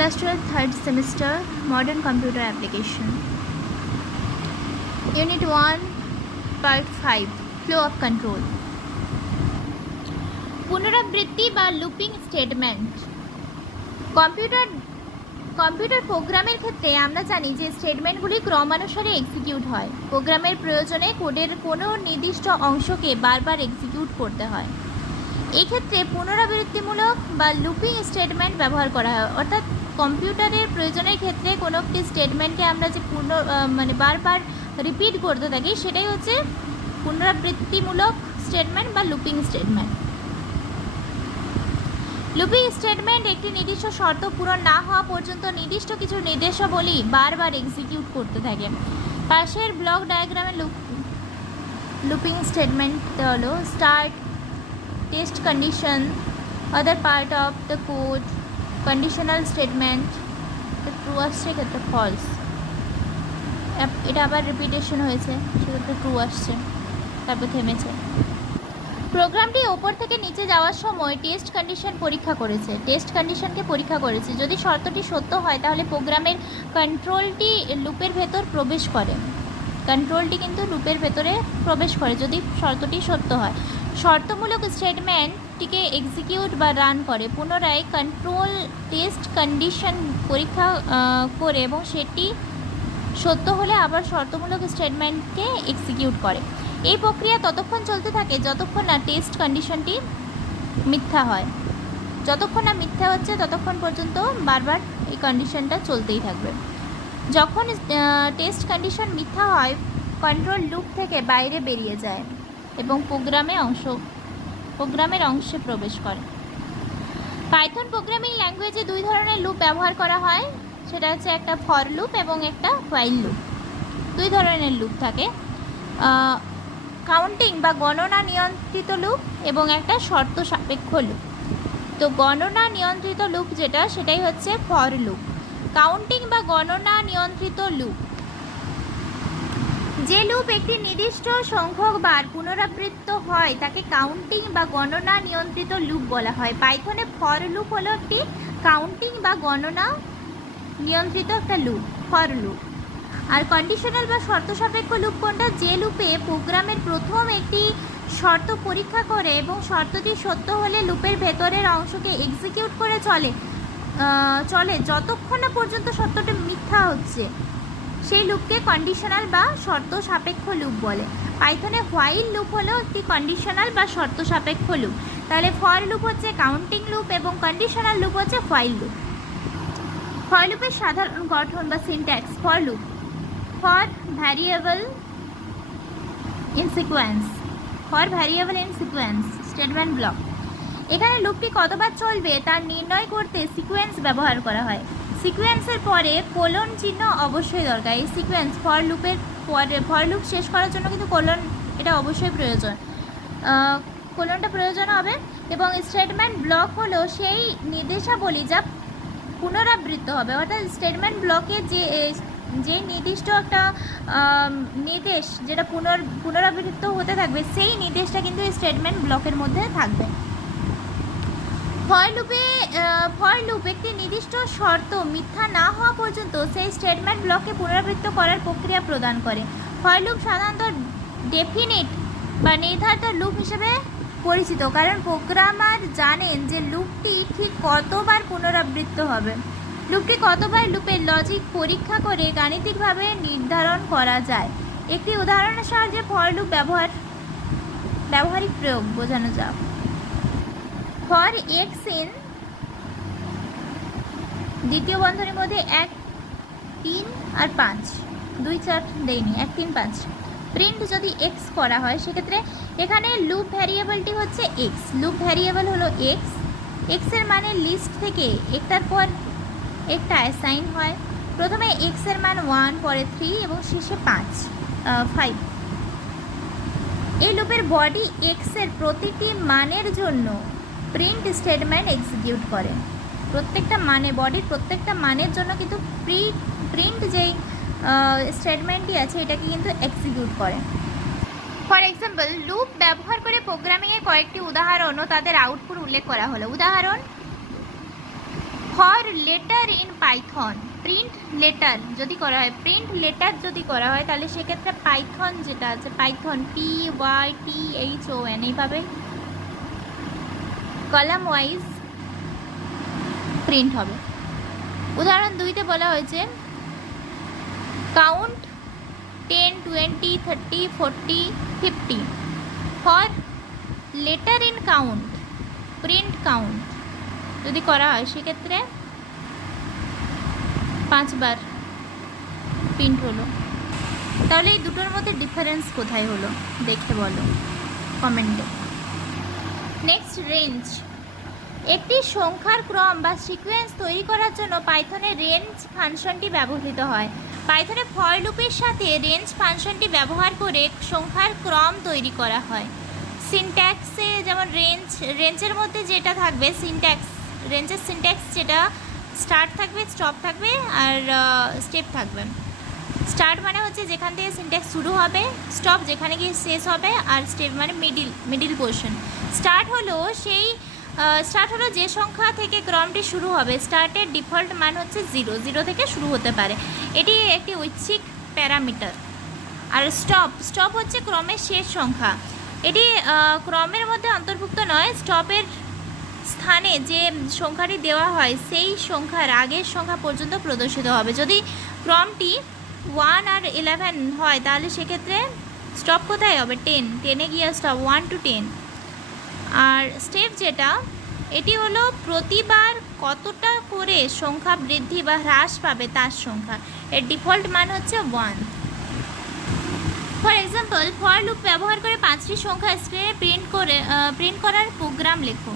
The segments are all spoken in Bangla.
Class 12 third semester modern computer application. Unit 1 part 5 flow of control. পুনরাবৃত্তি বা লুপিং স্টেটমেন্ট। কম্পিউটার প্রোগ্রামের ক্ষেত্রে আমরা জানি যে স্টেটমেন্টগুলি ক্রমানুসারে এক্সিকিউট হয়। প্রোগ্রামের প্রয়োজনে কোডের কোনো নির্দিষ্ট অংশকে বারবার এক্সিকিউট করতে হয়। এক্ষেত্রে পুনরাবৃত্তিমূলক বা লুপিং স্টেটমেন্ট ব্যবহার করা হয়। অর্থাৎ কম্পিউটারের প্রয়োজনের ক্ষেত্রে কোনো একটি স্টেটমেন্টকে আমরা যে বারবার রিপিট করতে থাকি সেটাই হচ্ছে পুনরাবৃত্তিমূলক স্টেটমেন্ট বা লুপিং স্টেটমেন্ট। লুপিং স্টেটমেন্ট একটি নির্দিষ্ট শর্ত পূরণ না হওয়া পর্যন্ত নির্দিষ্ট কিছু নির্দেশাবলী বারবার এক্সিকিউট করতে থাকে। পাশের ব্লক ডায়াগ্রামে লুপিং স্টেটমেন্ট হলো start, test condition, other part of the code, conditional statement, true আসছে ক্ষেত্রে ফলস, এটা আবার রিপিটেশন হয়েছে সেক্ষেত্রে ট্রু আসছে, তারপর থেমেছে। প্রোগ্রামটি ওপর থেকে নিচে যাওয়ার সময় টেস্ট কন্ডিশন পরীক্ষা করেছে, টেস্ট কন্ডিশনকে পরীক্ষা করেছে। যদি শর্তটি সত্য হয় তাহলে প্রোগ্রামের কন্ট্রোলটি লুপের ভেতর প্রবেশ করে, কন্ট্রোলটি কিন্তু লুপের ভেতরে প্রবেশ করে যদি শর্তটি সত্য হয়। শর্তমূলক স্টেটমেন্টটিকে এক্সিকিউট বা রান করে, পুনরায় কন্ট্রোল টেস্ট কন্ডিশন পরীক্ষা করে এবং সেটি সত্য হলে আবার শর্তমূলক স্টেটমেন্টকে এক্সিকিউট করে। এই প্রক্রিয়া ততক্ষণ চলতে থাকে যতক্ষণ না টেস্ট কন্ডিশনটি মিথ্যা হয়। যতক্ষণ না মিথ্যা হচ্ছে ততক্ষণ পর্যন্ত বারবার এই কন্ডিশনটা চলতেই থাকবে। যখন টেস্ট কন্ডিশন মিথ্যা হয় কন্ট্রোল লুপ থেকে বাইরে বেরিয়ে যায় এবং প্রোগ্রামের অংশে প্রবেশ করে। পাইথন প্রোগ্রামিং ল্যাঙ্গুয়েজে দুই ধরনের লুপ ব্যবহার করা হয়, সেটা হচ্ছে একটা ফর লুপ এবং একটা হোয়াইল লুপ। দুই ধরনের লুপ থাকে, কাউন্টিং বা গণনা নিয়ন্ত্রিত লুপ এবং একটা শর্ত সাপেক্ষ লুপ। তো গণনা নিয়ন্ত্রিত লুপ যেটা সেটাই হচ্ছে ফর লুপ। কাউন্টিং বা গণনা নিয়ন্ত্রিত লুপ, যে লুপ একটি নির্দিষ্ট সংখ্যক বার পুনরাবৃত্ত হয় তাকে কাউন্টিং বা গণনা নিয়ন্ত্রিত লুপ বলা হয়। পাইথনে ফর লুপ হলো একটি কাউন্টিং বা গণনা নিয়ন্ত্রিত একটা লুপ, ফর লুপ। আর কন্ডিশনাল বা শর্ত সাপেক্ষ লুপ কোনটা? যে লুপে প্রোগ্রামের প্রথম একটি শর্ত পরীক্ষা করে এবং শর্তটি সত্য হলে লুপের ভেতরের অংশকে এক্সিকিউট করে চলে যতক্ষণ না পর্যন্ত শর্তটা মিথ্যা হচ্ছে, সেই লুপকে কন্ডিশনাল বা শর্ত সাপেক্ষ লুপ বলে। পাইথনে হোয়াইল লুপ হলো একটি কন্ডিশনাল বা শর্ত সাপেক্ষ লুপ। তাহলে ফর লুপ হচ্ছে কাউন্টিং লুপ এবং কন্ডিশনাল লুপ হচ্ছে হোয়াইল লুপ। ফর লুপের সাধারণ গঠন বা syntax: for loop, for variable in sequence, for variable in sequence statement block. এখানে লুপটি কতবার চলবে তা নির্ণয় করতে সিকোয়েন্স ব্যবহার করা হয়। সিকোয়েন্সের পরে কোলন চিহ্ন অবশ্যই দরকার। এই সিকোয়েন্স ফর লুপের পরে, ফর লুপ শেষ করার জন্য কিন্তু কোলন এটা অবশ্যই প্রয়োজন, কোলনটা প্রয়োজন হবে। এবং স্টেটমেন্ট ব্লক হলো সেই নির্দেশাবলী যা পুনরাবৃত্ত হবে। অর্থাৎ স্টেটমেন্ট ব্লকে যে নির্দিষ্ট একটা নির্দেশ যেটা পুনরাবৃত্ত হতে থাকবে সেই নির্দেশটা কিন্তু স্টেটমেন্ট ব্লকের মধ্যে থাকবে। ফর লুপ একটি নির্দিষ্ট শর্ত মিথ্যা না হওয়া পর্যন্ত সেই স্টেটমেন্ট ব্লকে পুনরাবৃত্ত করার প্রক্রিয়া প্রদান করে। ফর লুপ সাধারণত ডেফিনিট বা নির্ধারিত লুপ হিসেবে পরিচিত, কারণ প্রোগ্রামার জানেন যে লুপটি ঠিক কতবার পুনরাবৃত্ত হবে। লুপটি কতবার লুপের লজিক পরীক্ষা করে গাণিতিকভাবে নির্ধারণ করা যায়। একটি উদাহরণের সাহায্যে ফর লুপ ব্যবহারিক প্রয়োগ বোঝানো যাক। ফর এক্স ইন দ্বিতীয় বন্ধনীর মধ্যে 1, 3 আর 5, 2, 4 দেয়নি, 1, 3, 5 প্রিন্ট যদি এক্স করা হয় সেক্ষেত্রে এখানে লুপ ভ্যারিয়েবলটি হচ্ছে এক্স। লুপ ভ্যারিয়েবল হলো এক্স, এক্সের মানে লিস্ট থেকে একটার পর একটা অ্যাসাইন হয়। প্রথমে এক্সের মান 1, পরে 3 এবং শেষে 5। এই লুপের বডি এক্সের প্রতিটি মানের জন্য প্রিন্ট স্টেটমেন্ট এক্সিকিউট করে। প্রত্যেকটা মানে বডির প্রত্যেকটা মানের জন্য কিন্তু প্রিন্ট যেই স্টেটমেন্টটি আছে এটাকে কিন্তু এক্সিকিউট করে। ফর এক্সাম্পল, লুপ ব্যবহার করে প্রোগ্রামিংয়ের কয়েকটি উদাহরণ ও তাদের আউটপুট উল্লেখ করা হলো। উদাহরণ: for letter in Python print letter যদি করা হয়, প্রিন্ট লেটার যদি করা হয় তাহলে সেক্ষেত্রে পাইথন যেটা আছে, পাইথন PYTHON এইভাবে কলাম ওয়াইজ প্রিন্ট হবে। উদাহরণ 2তে বলা হয়েছে count 10, 20, 30, 40, 50 for letter in count print count যদি করা হয় সেক্ষেত্রে 5 বার প্রিন্ট হলো। তাহলে এই দুটোর মধ্যে ডিফারেন্স কোথায় হলো দেখে বলো কমেন্টে। Next, range. একটি সংখ্যার ক্রম বা সিকোয়েন্স তৈরি করার জন্য পাইথনে রেঞ্জ ফাংশনটি ব্যবহৃত হয়। পাইথনে ফর লুপের সাথে রেঞ্জ ফাংশনটি ব্যবহার করে সংখ্যার ক্রম তৈরি করা হয়। সিনট্যাক্সে যেমন রেঞ্জের মধ্যে যেটা থাকবে সিনট্যাক্স, রেঞ্জের সিনট্যাক্স যেটা স্টার্ট থাকবে, স্টপ থাকবে আর স্টেপ থাকবে। স্টার্ট মানে হচ্ছে যেখান থেকে সিনট্যাক্স শুরু হবে, স্টপ যেখানে গিয়ে শেষ হবে, আর স্টেপ মানে মিডিল পোর্শন। স্টার্ট হলো যে সংখ্যা থেকে ক্রমটি শুরু হবে। স্টার্টের ডিফল্ট মান হচ্ছে 0 থেকে শুরু হতে পারে, এটি একটি ঐচ্ছিক প্যারামিটার। আর স্টপ হচ্ছে ক্রমের শেষ সংখ্যা, এটি ক্রমের মধ্যে অন্তর্ভুক্ত নয়। স্টপের স্থানে যে সংখ্যাটি দেওয়া হয় সেই সংখ্যার আগের সংখ্যা পর্যন্ত প্রদর্শিত হবে। যদি ক্রমটি 1 আর 11 হয় তাহলে সেক্ষেত্রে স্টপ কোথায় হবে, 10 গিয়ে স্টপ 1 to 10। আর স্টেপ যেটা, এটি হলো প্রতিবার কতটা করে সংখ্যা বৃদ্ধি বা হ্রাস পাবে তার সংখ্যা, এর ডিফল্ট মান হচ্ছে 1। ফর এক্সাম্পল, ফর লুপ ব্যবহার করে 5টি সংখ্যা স্ক্রিনে প্রিন্ট করার প্রোগ্রাম লেখো।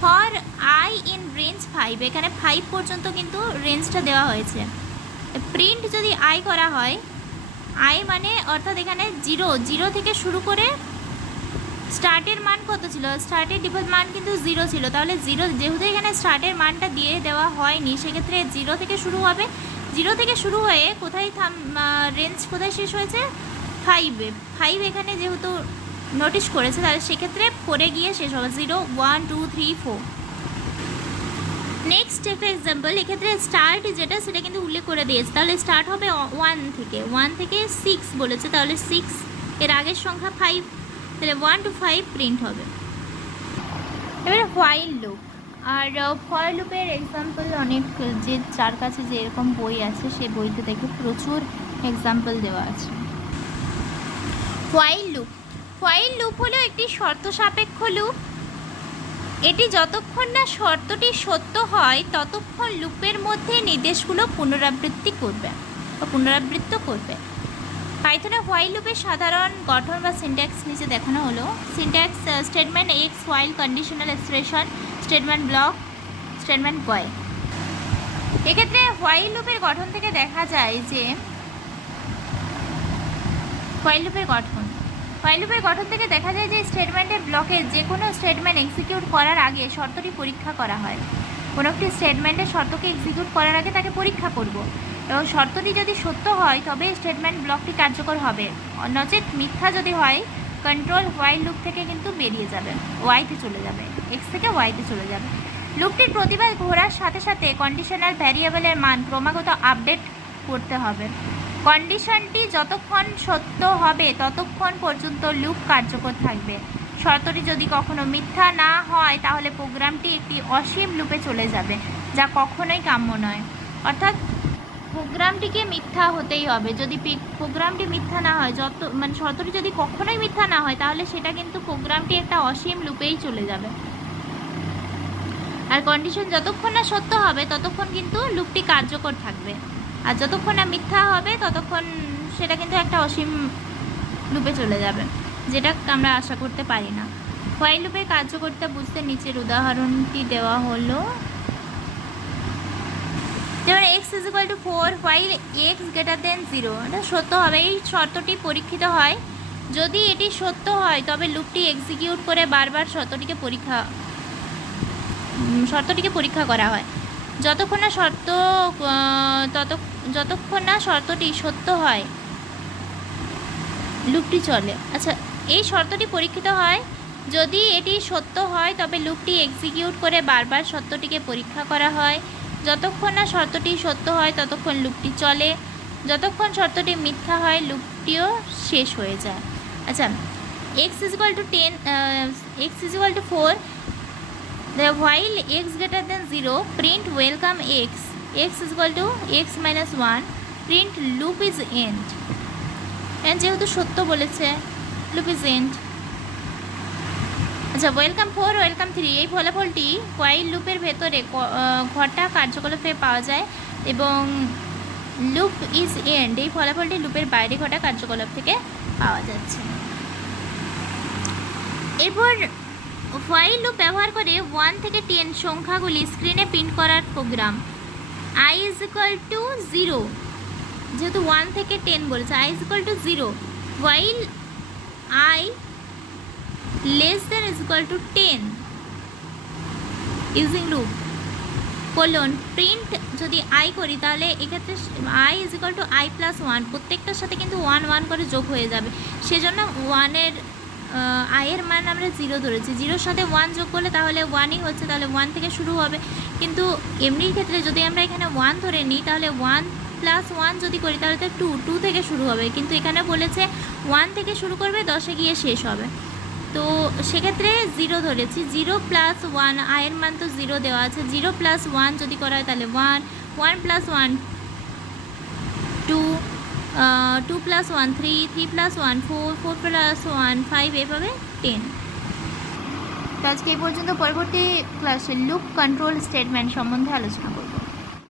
ফর আই ইন রেঞ্জ 5, এখানে 5 পর্যন্ত কিন্তু রেঞ্জটা দেওয়া হয়েছে। প্রিন্ট যদি আই করা হয়, আই মানে অর্থাৎ এখানে 0 থেকে শুরু করে স্টার্টের মান কত ছিল, স্টার্টের ডিফল্ট মান কিন্তু 0 ছিল, তাহলে 0 যেহেতু এখানে স্টার্টের মানটা দিয়ে দেওয়া হয়নি সেক্ষেত্রে 0 থেকে শুরু হবে। 0 থেকে শুরু হয়ে কোথায় রেঞ্জ কোথায় শেষ হয়েছে, 5 এখানে যেহেতু নোটিশ করেছে তাহলে সেক্ষেত্রে 4 গিয়ে শেষ হবে, 0, 1, 2, 3, 4। নেক্সট একটা এক্সাম্পল, এক্ষেত্রে স্টার্ট যেটা সেটা কিন্তু উল্লেখ করে দিয়েছে, তাহলে স্টার্ট হবে 1 থেকে 6 বলেছে, তাহলে 6 এর আগের সংখ্যা 5, তাহলে 1 to 5 প্রিন্ট হবে। এবারে হোয়াইল লুপ। আর ফর লুপের এক্সাম্পল অনেক, যে যার কাছে যে এরকম বই আছে সে বইতে দেখে প্রচুর এক্সাম্পল দেওয়া আছে। হোয়াইল লুপ হলো একটি শর্ত সাপেক্ষ লুপ। এটি যতক্ষণ না শর্তটি সত্য হয় ততক্ষণ লুপের মধ্যে নির্দেশগুলো পুনরাবৃত্ত করবে। পাইথনে হোয়াইল লুপের সাধারণ গঠন বা সিনট্যাক্স নিচে দেখানো হলো। Syntax: statement x while conditional expression, statement block, statement কয়। এক্ষেত্রে হোয়াইল লুপের গঠন থেকে দেখা যায় যে হোয়াইল লুপের গঠন থেকে দেখা যায় যে স্টেটমেন্টের ব্লকে যে কোনো স্টেটমেন্ট এক্সিকিউট করার আগে শর্তটি পরীক্ষা করা হয়। কোনো একটি স্টেটমেন্টের শর্তকে এক্সিকিউট করার আগে তাকে পরীক্ষা করব, এবং শর্তটি যদি সত্য হয় তবে স্টেটমেন্ট ব্লকটি কার্যকর হবে, নচেত মিথ্যা যদি হয় কন্ট্রোল হোয়াইল লুপ থেকে কিন্তু বেরিয়ে যাবে, ওয়াইতে চলে যাবে, এক্স থেকে ওয়াইতে চলে যাবে। লুপটির প্রতিবার ঘোরার সাথে সাথে কন্ডিশনাল ভ্যারিয়েবলের মান ক্রমাগত আপডেট করতে হবে। কন্ডিশনটি যতক্ষণ সত্য হবে ততক্ষণ পর্যন্ত লুপ কার্যকর থাকবে। শর্তটি যদি কখনো মিথ্যা না হয় তাহলে প্রোগ্রামটি একটি অসীম লুপে চলে যাবে, যা কখনোই কাম্য নয়। অর্থাৎ প্রোগ্রামটিকে মিথ্যা হতেই হবে। যদি প্রোগ্রামটি মিথ্যা না হয়, শর্তটি যদি কখনোই মিথ্যা না হয় তাহলে সেটা কিন্তু প্রোগ্রামটি একটা অসীম লুপেই চলে যাবে। আর কন্ডিশন যতক্ষণ না সত্য হবে ততক্ষণ কিন্তু লুপটি কার্যকর থাকবে, আর যতক্ষণ না মিথ্যা হবে ততক্ষণ সেটা কিন্তু একটা অসীম লুপে চলে যাবে, যেটা আমরা আশা করতে পারি না। হোয়াইল লুপের কার্যকারিতা বুঝতে নিচের উদাহরণটি দেওয়া হলো। যেমন x = 4 while x > 0, এটা সত্য হবে। এই শর্তটি পরীক্ষিত হয়। যদি এটি সত্য হয় তবে লুপটি এক্সিকিউট করে বারবার শর্তটিকে পরীক্ষা করা হয়। যতক্ষণ না শর্তটি সত্য হয় লুপটি চলে। আচ্ছা, এই শর্তটি পরীক্ষিত হয়। যদি এটি সত্য হয় তবে লুপটি এক্সিকিউট করে বারবার সত্যটিকে পরীক্ষা করা হয়। যতক্ষণ না শর্তটি সত্য হয় ততক্ষণ লুপটি চলে, যতক্ষণ শর্তটি মিথ্যা হয় লুপটিও শেষ হয়ে যায়। আচ্ছা, x = 10, x = 4, while x greater than 0 print welcome x, x = x minus 1 print loop is end, যেহেতু সত্য বলেছে লুপ ইজ এন্ড। আচ্ছা, ওয়েলকাম 4 ওয়েলকাম 3 এই ফলাফলটি হোয়াইল লুপের ভেতরে ঘটা কার্যকলাপে পাওয়া যায় এবং লুপ ইজ এন্ড এই ফলাফলটি লুপের বাইরে ঘটা কার্যকলাপ থেকে পাওয়া যাচ্ছে। এরপর হোয়াইল লুপ ব্যবহার করে 1 থেকে 10 সংখ্যাগুলি স্ক্রিনে প্রিন্ট করার প্রোগ্রাম। i = 0, যেহেতু 1 থেকে 10 বলেছে, i = 0 while i less than = 10 using loop colon print যদি i করি তাহলে এক্ষেত্রে i = i + 1 প্রত্যেকটার সাথে কিন্তু 1 1 করে যোগ হয়ে যাবে, সেজন্য 1 এর মান আমরা 0 ধরেছি। 0-র সাথে 1 যোগ করলে তাহলে 1ই হচ্ছে, তাহলে 1 থেকে শুরু হবে। কিন্তু এমনির ক্ষেত্রে যদি আমরা এখানে 1 ধরে নিই তাহলে 1 + 1 যদি করি তাহলে তো 2 থেকে শুরু হবে, কিন্তু এখানে বলেছে 1 থেকে শুরু করবে 10-এ গিয়ে শেষ হবে, তো সেক্ষেত্রে 0 ধরেছি। 0 + 1 এর মান তো 0 দেওয়া আছে, 0 + 1 যদি করা হয় তাহলে 1, 1 + 1 2, 2 + 1 3, 3 + 1 4, 4 + 1 5, এভাবে 10। তো আজকে এই পর্যন্ত, পরবর্তী ক্লাসে লুপ কন্ট্রোল স্টেটমেন্ট সম্বন্ধে আলোচনা করব।